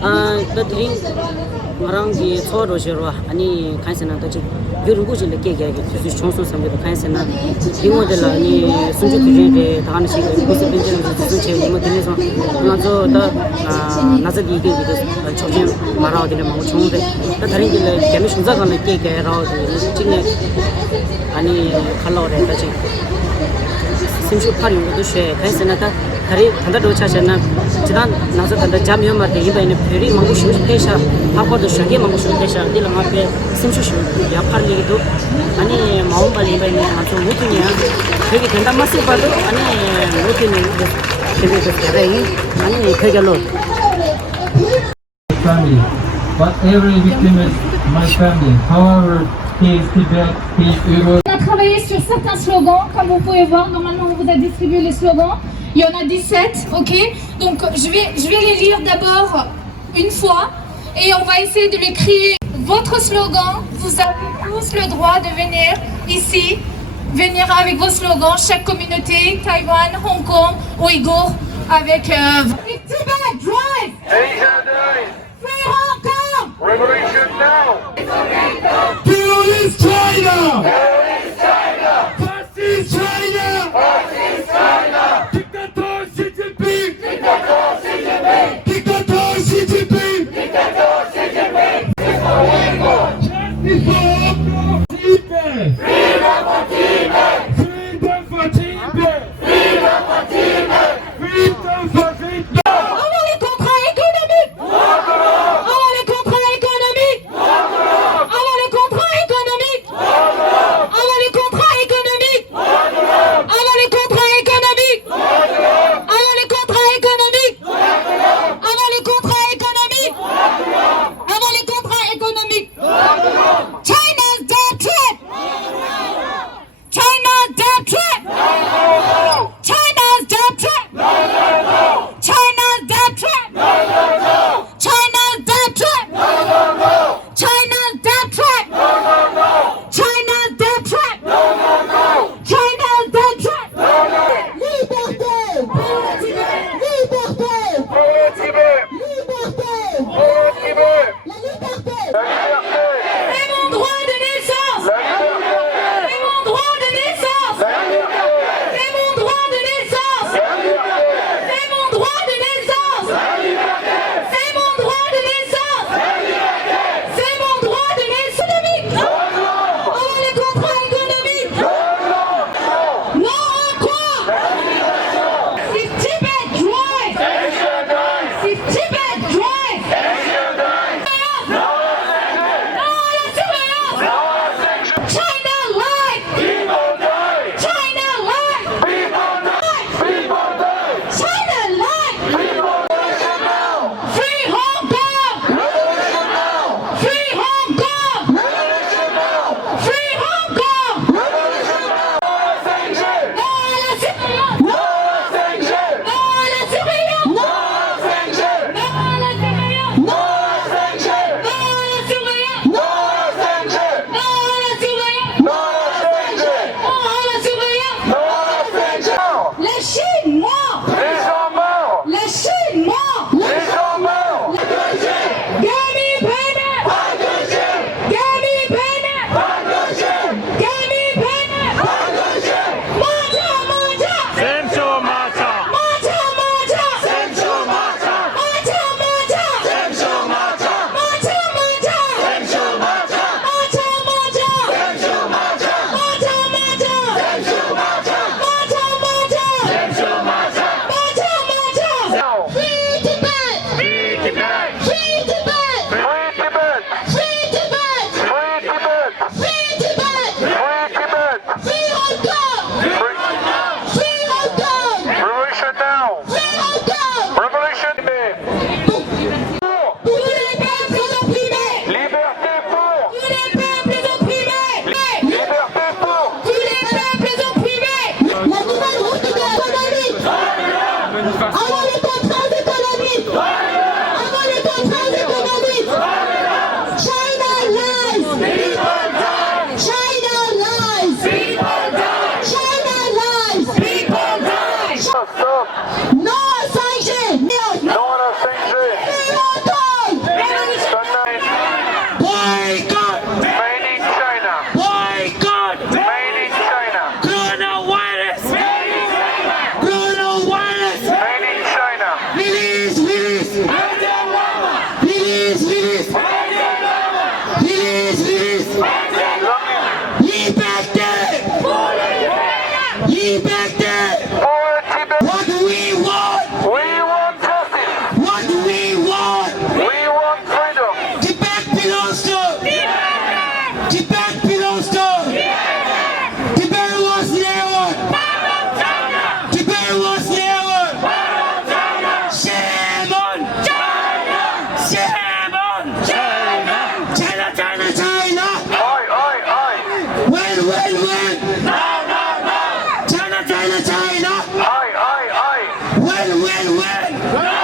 The drink around the third or any kinds of the Yuruguji Gege, Johnson, some of the kinds of Dimo de la Sunju, the Hanshi, Nazo, the Nazadi, the Chojin, Mara, the Machon, the Tarin, the Commission Zagan, the cake around the any color and touching. Simshu Pari with the share, Kansanata, Hari, and the Dochashana, Chidan, Nazat and the Jamio Mati, in a very Mamushu Pesha, Papa the Shagi Mamushu Pesha, Dilamape, Simshu, Yapali, Ani Maumbali, and Mutunia, Peggy Tendamasi Padu, and Mutin, and Pegalo. Family, but every victim is my family. However, he is Tibet, he is Uru. On a travaillé sur certains slogans, comme vous pouvez voir, normalement on vous a distribué les slogans, il y en a 17, ok. Donc je vais les lire d'abord une fois et on va essayer de les crier. Votre slogan, vous avez tous le droit de venir ici, venir avec vos slogans, chaque communauté, Taïwan, Hong Kong, Ouïghour, avec Tibet Drive, Asia Dies! Free Hong Kong, Revolution now! Terrorist China! Terrorist China! Fascist China! Fascist China! Dictator Xi Jinping! Dictator Xi Jinping! Dictator Xi Jinping! Dictator Xi Jinping! Justice for Uyghur! Justice for Tibet! Freedom for Tibet! Freedom for Tibet! Freedom for Tibet! Freedom for Tibet! avant les contrats économiques, avant les contrats économiques, avant les contrats économiques, avant les contrats économiques, avant les contrats économiques, avant les contrats économiques, avant les contrats économiques, avant les contrats économiques. China's debt trap. China's debt trap. China's debt trap. China's debt trap. China's debt trap. China's debt trap. China's debt trap. China's debt trap. Liberté. Liberté. Pour Tibet! Liberté. Pour Tibet! La liberté. La liberté! C'est mon droit de naissance. La liberté! C'est mon droit de naissance. La liberté! C'est mon droit de naissance. La liberté! C'est mon droit de naissance. La liberté! C'est mon droit de naissance. La liberté! C'est mon droit de naissance. Avant les contrats économiques. Non à quoi? C'est Tibet Drive. Asia Dies! C'est Tibet Drive. Asia Dies! Non à la surveillance. No sanction! China Life. People die! China Life. People die! People die! China Life. People revolution now! Free Hong Kong. Revolution now! Free Hong Kong. Revolution now! Free Hong Kong. Revolution now! No sanction! Non à la surveillance. No sanction! Non à la surveillance. No sanction! Non à la surveillance. No sanction! Non à la surveillance. No sanction! Non à la surveillance. No sanction! Non à la surveillance. No sanction! La Chine mort. Les gens morts! La Chine mort. Les gens morts! Gami Bennett. Gami Bennett. Gami Bennett. Mata Mata. Senso Mata! Mata Mata. Senso Mata! Mata Mata. Senso Mata! Mata Mata. Senso Mata! Mata Mata. Senso Mata! Mata Mata. Senso Mata! Mata Mata. Senso Mata! Mata Mata. Now! Free Tibet. Free Tibet! Free Tibet. Free Tibet! Free Tibet. Free Tibet! Free Tibet. Free Tibet! Free Hong Kong. Free Free Hong Kong. Revolution now! Free Hong Kong. Revolution Tibet! Tous les peuples opprimés. Liberté pour! Tous les peuples opprimés. Liberté pour! Tous les peuples opprimés. La nouvelle route économique. Avant les contrats économiques. Avant les contrats économiques. China lies. China lies. China lies. Stop! Non à 5G. Non à la 5G! Free Hong Kong. When!